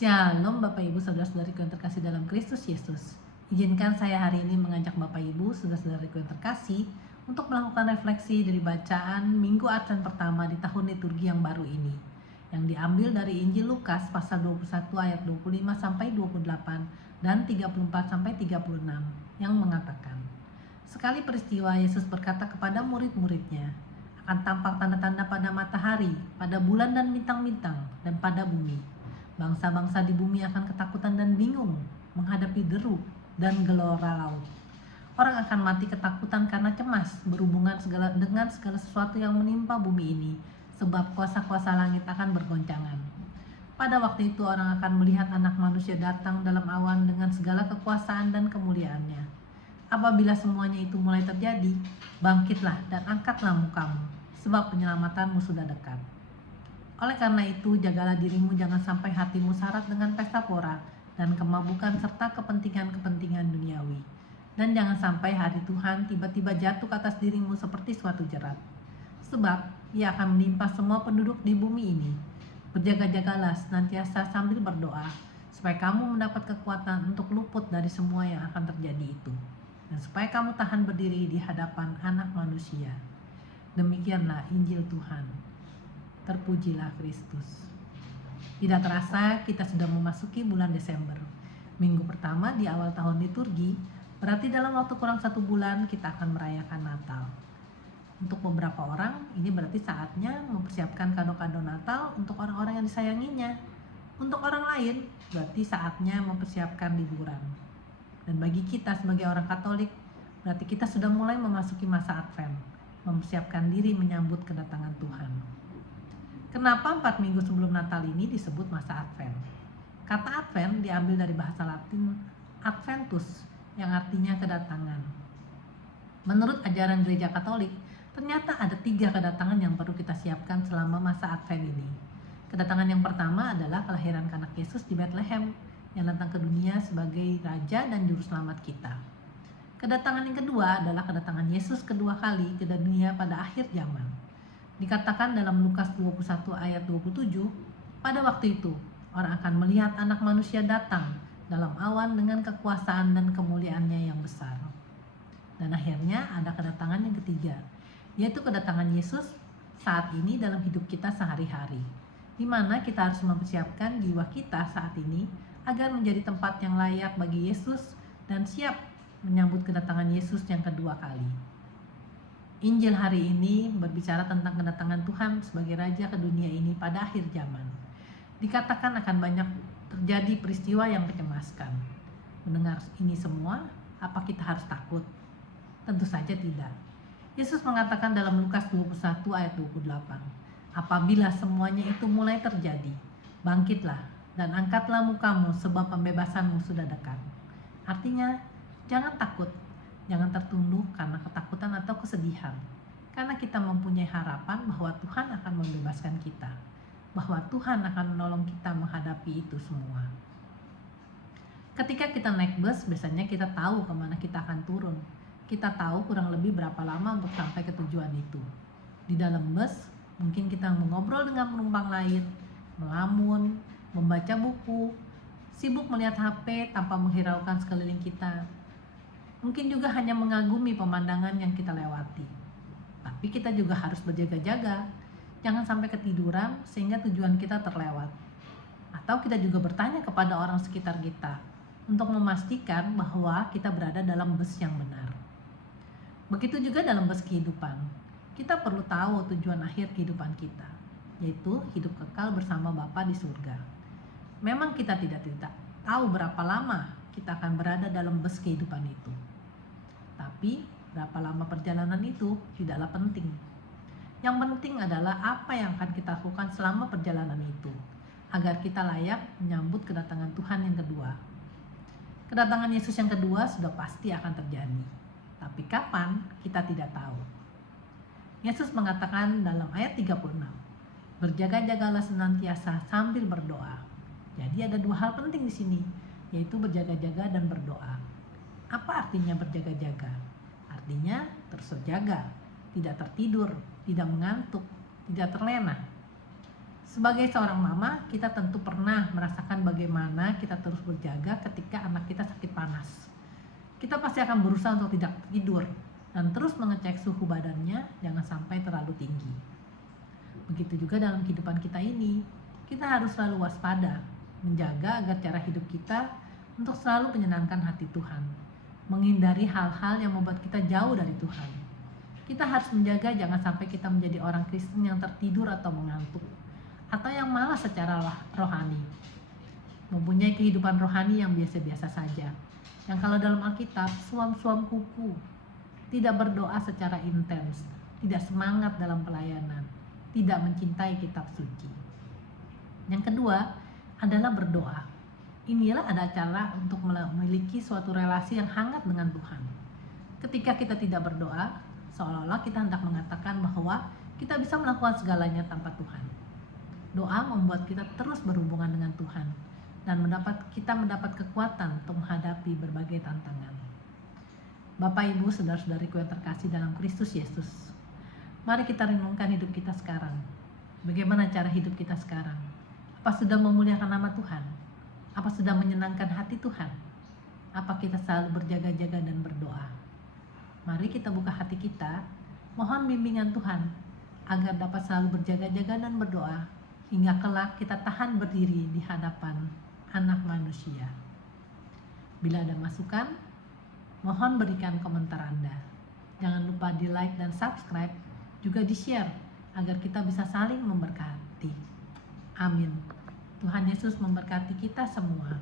Shalom Bapak Ibu saudara-saudariku yang terkasih dalam Kristus Yesus. Izinkan saya hari ini mengajak Bapak Ibu saudara-saudariku yang terkasih untuk melakukan refleksi dari bacaan Minggu Advent pertama di tahun liturgi yang baru ini, yang diambil dari Injil Lukas pasal 21 ayat 25 sampai 28 dan 34 sampai 36 yang mengatakan, sekali peristiwa Yesus berkata kepada murid-muridnya, akan tampak tanda-tanda pada matahari, pada bulan dan bintang-bintang, dan pada bumi. Bangsa-bangsa di bumi akan ketakutan dan bingung menghadapi deru dan gelora laut. Orang akan mati ketakutan karena cemas berhubungan dengan segala sesuatu yang menimpa bumi ini, sebab kuasa-kuasa langit akan bergoncangan. Pada waktu itu orang akan melihat Anak Manusia datang dalam awan dengan segala kekuasaan dan kemuliaannya. Apabila semuanya itu mulai terjadi, bangkitlah dan angkatlah mukamu, sebab penyelamatanmu sudah dekat. Oleh karena itu, jagalah dirimu jangan sampai hatimu syarat dengan pesta pora dan kemabukan serta kepentingan-kepentingan duniawi. Dan jangan sampai hari Tuhan tiba-tiba jatuh ke atas dirimu seperti suatu jerat. Sebab ia akan menimpa semua penduduk di bumi ini. Berjaga-jagalah senantiasa sambil berdoa, supaya kamu mendapat kekuatan untuk luput dari semua yang akan terjadi itu. Dan supaya kamu tahan berdiri di hadapan Anak Manusia. Demikianlah Injil Tuhan. Terpujilah Kristus. Tidak terasa kita sudah memasuki bulan Desember. Minggu pertama di awal tahun liturgi, berarti dalam waktu kurang 1 bulan kita akan merayakan Natal. Untuk beberapa orang, ini berarti saatnya mempersiapkan kado-kado Natal untuk orang-orang yang disayanginya. Untuk orang lain, berarti saatnya mempersiapkan liburan. Dan bagi kita sebagai orang Katolik, berarti kita sudah mulai memasuki masa Advent, mempersiapkan diri menyambut kedatangan Tuhan. Kenapa 4 minggu sebelum Natal ini disebut masa Advent? Kata Advent diambil dari bahasa Latin Adventus, yang artinya kedatangan. Menurut ajaran Gereja Katolik, ternyata ada 3 kedatangan yang perlu kita siapkan selama masa Advent ini. Kedatangan yang pertama adalah kelahiran Anak Yesus di Bethlehem, yang datang ke dunia sebagai Raja dan Juru Selamat kita. Kedatangan yang kedua adalah kedatangan Yesus kedua kali ke dunia pada akhir zaman. Dikatakan dalam Lukas 21 ayat 27, pada waktu itu orang akan melihat Anak Manusia datang dalam awan dengan kekuasaan dan kemuliaannya yang besar. Dan akhirnya ada kedatangan yang ketiga, yaitu kedatangan Yesus saat ini dalam hidup kita sehari-hari, di mana kita harus mempersiapkan jiwa kita saat ini agar menjadi tempat yang layak bagi Yesus dan siap menyambut kedatangan Yesus yang kedua kali. Injil hari ini berbicara tentang kedatangan Tuhan sebagai Raja ke dunia ini pada akhir zaman. Dikatakan akan banyak terjadi peristiwa yang mencemaskan. Mendengar ini semua, apa kita harus takut? Tentu saja tidak. Yesus mengatakan dalam Lukas 21 ayat 28, apabila semuanya itu mulai terjadi, bangkitlah dan angkatlah mukamu sebab pembebasanmu sudah dekat. Artinya, jangan takut. Jangan tertunduk karena ketakutan atau kesedihan. Karena kita mempunyai harapan bahwa Tuhan akan membebaskan kita. Bahwa Tuhan akan menolong kita menghadapi itu semua. Ketika kita naik bus, biasanya kita tahu kemana kita akan turun. Kita tahu kurang lebih berapa lama untuk sampai ke tujuan itu. Di dalam bus, mungkin kita mengobrol dengan penumpang lain, melamun, membaca buku, sibuk melihat HP tanpa menghiraukan sekeliling kita. Mungkin juga hanya mengagumi pemandangan yang kita lewati. Tapi kita juga harus berjaga-jaga. Jangan sampai ketiduran sehingga tujuan kita terlewat. Atau kita juga bertanya kepada orang sekitar kita untuk memastikan bahwa kita berada dalam bus yang benar. Begitu juga dalam bus kehidupan. Kita perlu tahu tujuan akhir kehidupan kita, yaitu hidup kekal bersama Bapa di surga. Memang kita tidak tahu berapa lama kita akan berada dalam bus kehidupan itu. Tapi berapa lama perjalanan itu tidaklah penting. Yang penting adalah apa yang akan kita lakukan selama perjalanan itu, agar kita layak menyambut kedatangan Tuhan yang kedua. Kedatangan Yesus yang kedua sudah pasti akan terjadi. Tapi kapan kita tidak tahu. Yesus mengatakan dalam ayat 36, berjaga-jagalah senantiasa sambil berdoa. Jadi ada 2 hal penting di sini, yaitu berjaga-jaga dan berdoa. Apa artinya berjaga-jaga? Artinya terus terjaga, tidak tertidur, tidak mengantuk, tidak terlena. Sebagai seorang mama, kita tentu pernah merasakan bagaimana kita terus berjaga ketika anak kita sakit panas. Kita pasti akan berusaha untuk tidak tidur dan terus mengecek suhu badannya jangan sampai terlalu tinggi. Begitu juga dalam kehidupan kita ini, kita harus selalu waspada, menjaga agar cara hidup kita untuk selalu menyenangkan hati Tuhan, menghindari hal-hal yang membuat kita jauh dari Tuhan. Kita harus menjaga jangan sampai kita menjadi orang Kristen yang tertidur atau mengantuk, atau yang malas secara rohani, mempunyai kehidupan rohani yang biasa-biasa saja, yang kalau dalam Alkitab suam-suam kuku, tidak berdoa secara intens, tidak semangat dalam pelayanan, tidak mencintai kitab suci. Yang kedua adalah berdoa. Inilah ada cara untuk memiliki suatu relasi yang hangat dengan Tuhan. Ketika kita tidak berdoa, seolah-olah kita hendak mengatakan bahwa kita bisa melakukan segalanya tanpa Tuhan. Doa membuat kita terus berhubungan dengan Tuhan dan kita mendapat kekuatan untuk menghadapi berbagai tantangan. Bapak, Ibu, saudara-saudariku yang terkasih dalam Kristus Yesus, mari kita renungkan hidup kita sekarang. Bagaimana cara hidup kita sekarang? Apa sudah memuliakan nama Tuhan? Apa sudah menyenangkan hati Tuhan? Apa kita selalu berjaga-jaga dan berdoa? Mari kita buka hati kita, mohon bimbingan Tuhan agar dapat selalu berjaga-jaga dan berdoa hingga kelak kita tahan berdiri di hadapan Anak Manusia. Bila ada masukan, mohon berikan komentar Anda. Jangan lupa di like dan subscribe, juga di share agar kita bisa saling memberkati. Amin. Tuhan Yesus memberkati kita semua.